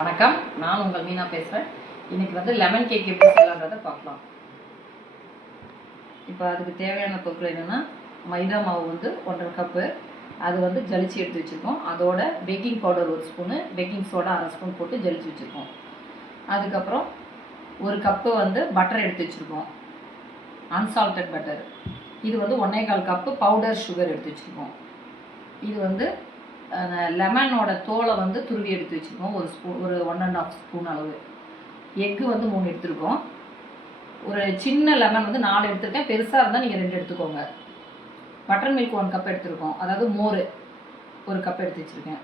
வணக்கம், நான் உங்கள் மீனா பேசுகிறேன். இன்றைக்கி வந்து லெமன் கேக் எப்படி செய்யலான்றதை பார்க்கலாம். இப்போ அதுக்கு தேவையான பொருட்கள் என்னென்னா, மைதா மாவு வந்து 1.5 கப்பு, அது வந்து ஜலிச்சு எடுத்து வச்சுருக்கோம். அதோட baking powder 1 spoon, baking soda 1/2 spoon போட்டு ஜலிச்சு வச்சுருக்கோம். அதுக்கப்புறம் 1 கப்பு வந்து பட்டர் எடுத்து வச்சுருக்கோம், அன்சால்டட் பட்டர். இது வந்து 1.25 கப்பு பவுடர் சுகர் எடுத்து வச்சுருக்கோம். இது வந்து லெமனோட தோலை வந்து துருவி எடுத்து வச்சுருக்கோம், 1 ஸ்பூன், ஒரு 1.5 ஸ்பூன் அளவு. எக்கு வந்து 3 எடுத்துருக்கோம். ஒரு சின்ன லெமன் வந்து 4 எடுத்துருக்கேன், பெருசாக இருந்தால் நீங்கள் 2 எடுத்துக்கோங்க. பட்டர் மில்க் 1 கப் எடுத்துருக்கோம், அதாவது மோர் 1 கப் எடுத்து வச்சுருக்கேன்.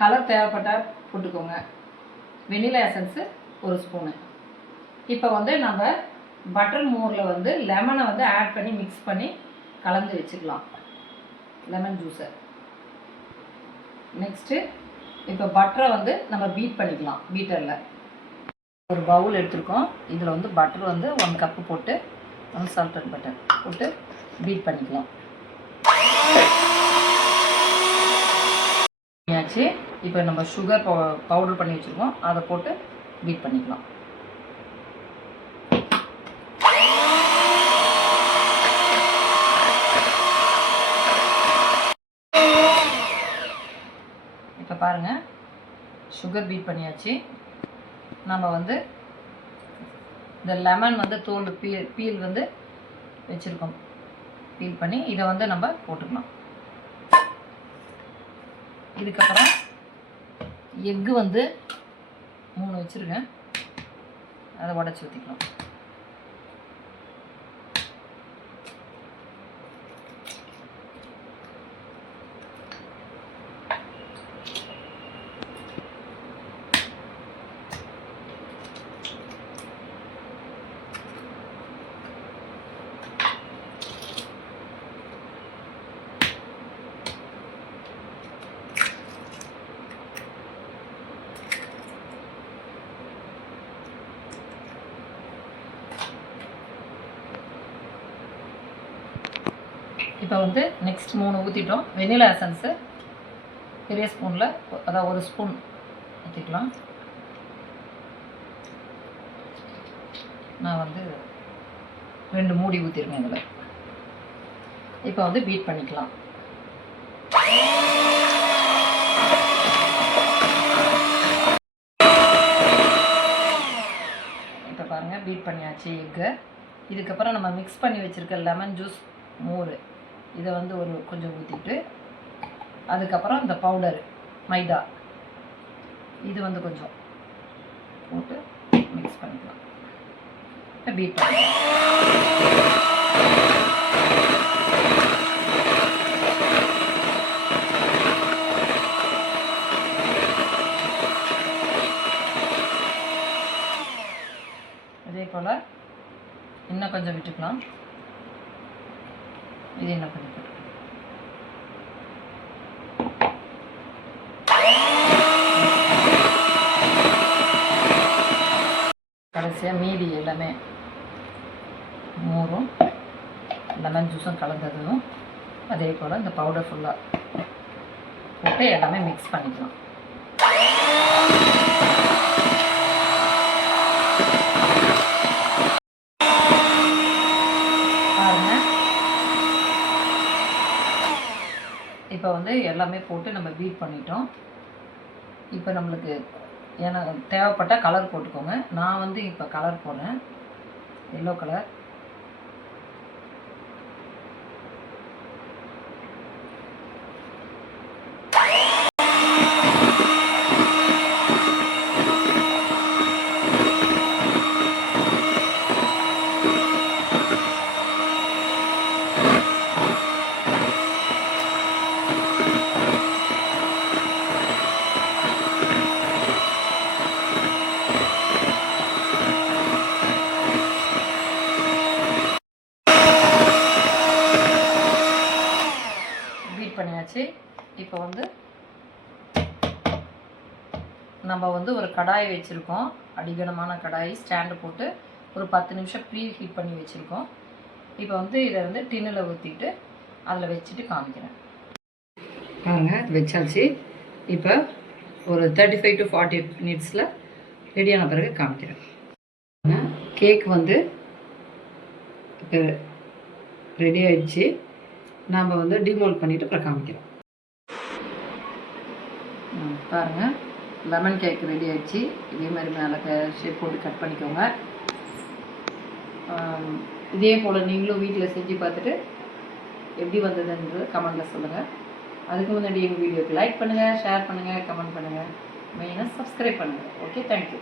கலர் தேவைப்பட்டால் போட்டுக்கோங்க. Vanilla essence 1 spoon. இப்போ வந்து நம்ம பட்டர் மோரில் வந்து லெமனை வந்து ஆட் பண்ணி மிக்ஸ் பண்ணி கலந்து வச்சுக்கலாம், லெமன் ஜூஸை. நெக்ஸ்ட்டு இப்போ பட்டரை வந்து நம்ம பீட் பண்ணிக்கலாம் பீட்டரில். ஒரு பவுல் எடுத்துருக்கோம், இதில் வந்து பட்டர் வந்து 1 கப்பு போட்டு அன்சால்டட் பட்டர் போட்டு பீட் பண்ணிக்கலாம். ஆச்சு. இப்போ நம்ம சுகர் பவுடர் பண்ணி வச்சுருக்கோம், அதை போட்டு பீட் பண்ணிக்கலாம். இப்போ பாருங்கள், சுகர் பீட் பண்ணியாச்சு. நம்ம வந்து இந்த லெமன் வந்து தோல் பீல் வந்து வச்சுருக்கோம், பீல் பண்ணி இதை வந்து நம்ம போட்டுக்கலாம். இதுக்கப்புறம் எக்கு வந்து 3 வச்சுருக்கேன், அதை உடச்சி ஊற்றிக்கலாம். இப்போ வந்து நெக்ஸ்ட் 3 ஊற்றிட்டோம். வெனிலா எசன்ஸு பெரிய ஸ்பூனில், அதாவது 1 ஸ்பூன் ஊற்றிக்கலாம். நான் வந்து 2 மூடி ஊற்றிருக்கேன் இதில். இப்போ வந்து பீட் பண்ணிக்கலாம். இப்போ பாருங்கள், பீட் பண்ணியாச்சு எக்கு. இதுக்கப்புறம் நம்ம மிக்ஸ் பண்ணி வச்சுருக்க லெமன் ஜூஸ், மோர், இதை வந்து கொஞ்சம் ஊற்றிட்டு, அதுக்கப்புறம் இந்த பவுடர் மைதா இது வந்து கொஞ்சம் போட்டு மிக்ஸ் பண்ணிக்கலாம், பீட் பண்ணிக்கலாம். அதே போல் இன்னும் கொஞ்சம் விட்டுக்கலாம், இது என்ன பண்ணி போட்டுக்கலாம். கடைசியாக மீதி எல்லாமே மோரும் லெமன் ஜூஸும் கலந்ததும் அதே போல் இந்த பவுடர் ஃபுல்லாக போட்டு எல்லாமே மிக்ஸ் பண்ணிக்கலாம். இப்போ வந்து எல்லாமே போட்டு நம்ம பீட் பண்ணிட்டோம். இப்போ நம்மளுக்கு தேவைப்பட்டால் கலர் போட்டுக்கோங்க. நான் வந்து இப்போ கலர் போடுறேன், எல்லோ கலர். பண்ணியாச்சு. இப்போ வந்து நம்ம வந்து ஒரு கடாய் வச்சுருக்கோம், அடிகனமான கடாய், ஸ்டாண்டு போட்டு ஒரு 10 நிமிஷம் ப்ரீ ஹீட் பண்ணி வச்சுருக்கோம். இப்போ வந்து இதை வந்து டின்னில் ஊற்றிட்டு அதில் வச்சுட்டு காமிக்கிறேன். பாருங்கள், வச்சாச்சு. இப்போ ஒரு 35 to 40 மினிட்ஸில் ரெடியான பிறகு காமிக்கிறேன். கேக் வந்து இப்போ ரெடி ஆகிடுச்சு. நாம் வந்து டிமோல்ட் பண்ணிவிட்டு அப்புறம் காமிக்கிறோம். பாருங்கள், லெமன் கேக் ரெடி ஆகிடுச்சு. இதே மாதிரி மேலே ஷேப் போட்டு கட் பண்ணிக்கோங்க. இதே போல் நீங்களும் வீட்டில் செஞ்சு பார்த்துட்டு எப்படி வந்ததுன்றது கமெண்டில் சொல்லுங்கள். அதுக்கு முன்னாடி எங்கள் வீடியோக்கு லைக் பண்ணுங்கள், ஷேர் பண்ணுங்கள், கமெண்ட் பண்ணுங்கள், மெயினாக சப்ஸ்கிரைப் பண்ணுங்கள். Okay, thank you.